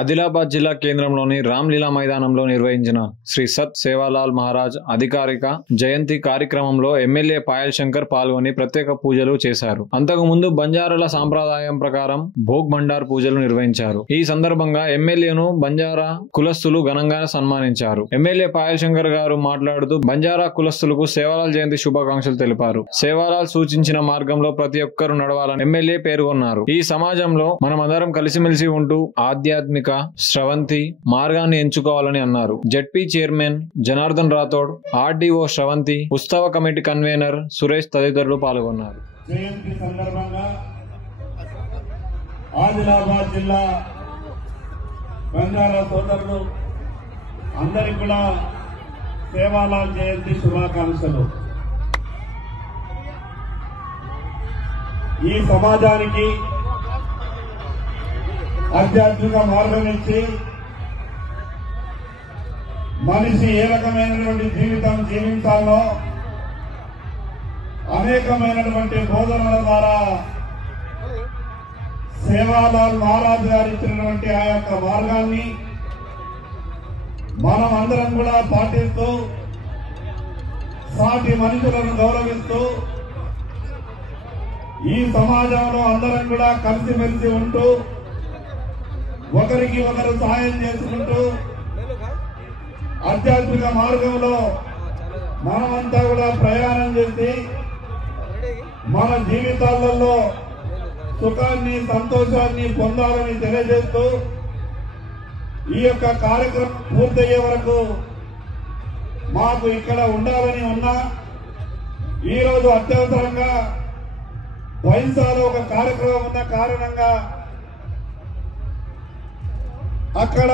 ఆదిలాబాద్ జిల్లా కేంద్రంలోని రామ్లీలా మైదానంలో నిర్వహించిన శ్రీ సత్ సేవాలాల్ మహారాజ్ అధికారిక జయంతి కార్యక్రమంలో ఎమ్మెల్యే పాయల్ శంకర్ పాల్గొని ప్రత్యేక పూజలు చేశారు. అంతకుముందు బంజారాల సాంప్రదాయం ప్రకారం భోగ్ భండార్ పూజలు నిర్వహించారు. ఈ సందర్భంగా ఎమ్మెల్యేను బంజారా కులస్తులు ఘనంగా సన్మానించారు. ఎమ్మెల్యే పాయల్ శంకర్ గారు మాట్లాడుతూ బంజారా కులస్తులకు సేవాలాల్ జయంతి శుభాకాంక్షలు తెలిపారు. సేవాలాల్ సూచించిన మార్గంలో ప్రతి ఒక్కరూ నడవాలని ఎమ్మెల్యే పేర్కొన్నారు. ఈ సమాజంలో మనమందరం కలిసిమెలిసి ఉంటూ ఆధ్యాత్మిక స్రవంతి మార్గాన్ని ఎంచుకోవాలని అన్నారు. ZP chairman Janardhan Rathod, RDO Sravanthi, ఉత్సవ కమిటీ కన్వీనర్ సురేష్ తదితరులు పాల్గొన్నారు. జయంతి సందర్భంగా ఆదిలాబాద్ జిల్లా బంజారా సోదరులు అందరికీ కూడా సేవాలాల్ జయంతి శుభాకాంక్షలు. ఈ సమాజానికి ఆధ్యాత్మిక మార్గం ఇచ్చి మనిషి ఏ రకమైనటువంటి జీవితం జీవించాలో అనేకమైనటువంటి బోధనల ద్వారా సేవాలాల్ మహారాజ్ గారు ఇచ్చినటువంటి ఆ యొక్క మార్గాన్ని మనం అందరం కూడా పాటిస్తూ సాటి మనుషులను గౌరవిస్తూ ఈ సమాజంలో అందరం కూడా కలిసిమెలిసి ఉంటూ ఒకరికి ఒకరు సహాయం చేసుకుంటూ ఆధ్యాత్మిక మార్గంలో మనమంతా కూడా ప్రయాణం చేసి మన జీవితాలలో సుఖాన్ని సంతోషాన్ని పొందాలని తెలియజేస్తూ ఈ యొక్క కార్యక్రమం పూర్తయ్యే వరకు మాకు ఇక్కడ ఉండాలని ఉన్నా ఈరోజు అత్యవసరంగా వైశాలో ఒక కార్యక్రమం ఉన్న కారణంగా అక్కడ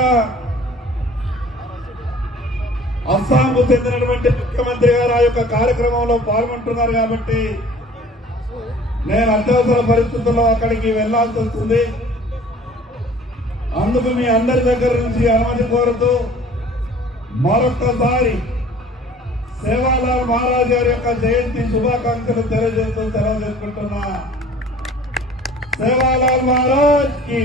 అస్సాంకు చెందినటువంటి ముఖ్యమంత్రి గారు ఆ యొక్క కార్యక్రమంలో పాల్గొంటున్నారు కాబట్టి నేను అత్యవసర పరిస్థితుల్లో అక్కడికి వెళ్లాల్సి వస్తుంది. అందుకు మీ అందరి దగ్గర నుంచి అనుమతి కోరుతూ మరొక్కసారి సేవాలాల్ మహారాజ్ గారి యొక్క జయంతి శుభాకాంక్షలు తెలియజేస్తూ సెలవు తీసుకుంటున్నా. సేవాలాల్ మహారాజ్ కి